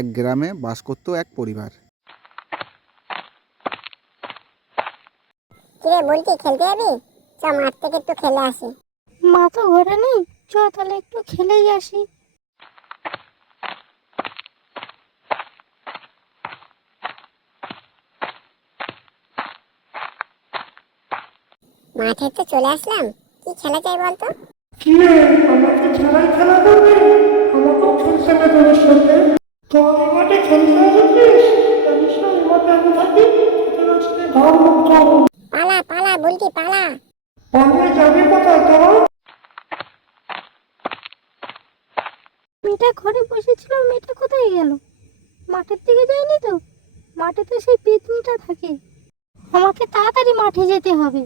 এক গ্রামে বাস করত এক পরিবার। কিরে বলছি, খেলতে যাবি? চ মাঠ থেকে একটু খেলে আসি। মা তো ঘরে নেই, চ তাহলে একটু খেলেই আসি। মাঠে তো চলে আসলাম, কি খেলা চাই বলতো? কি রে, আমাকে ছাড়াই খেলা করবি? আমাকেও খেলতে হবে তোদের সাথে। তো এই মাঠে খেলতে এসেছিস? জানিস না এই মাঠে আমি থাকি, তোদের আজকে ঘর মুখ যাবো। পালা পালা বলছি, পালা। পালিয়ে যাবি কোথায় তোরা? মেয়েটা ঘরে বসেছিল, মেয়েটা কোথায় গেল? মাঠের দিকে যায়নি তো? মাঠে তো সেই পেতনিটা থাকে। আমাকে তাড়াতাড়ি মাঠে যেতে হবে।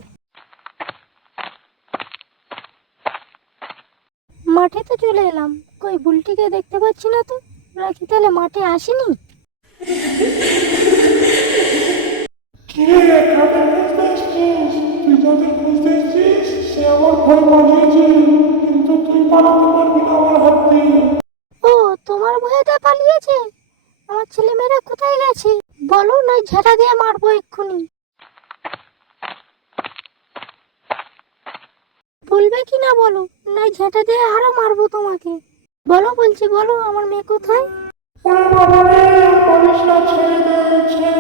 মাঠে তো চলে এলাম, কই বুলটিকে দেখতে পাচ্ছি না তো। ওরা কি তাহলে মাঠে আসেনি? কি রে, কাকে খুঁজতে এসছিস? তুই যাদের খুঁজতে এসছিস সে আমার ভয় পালিয়েছে, কিন্তু তুই পালাতে পারবি না আমার হাত দিয়ে। ও, তোমার ভয়েতে পালিয়েছে? আমার ছেলেমেয়েরা কোথায় গেছে বলো, নয় ঝাঁটা দিয়ে মারবো এক্ষুনি। বলবে কি না বলো, নয় ঝাঁটা দিয়ে আরো মারবো তোমাকে। বলো বলছি, বলো আমার মেয়ে কোথায়? ওরে বাবা রে, বলিস না, ছেড়ে দে ছেড়ে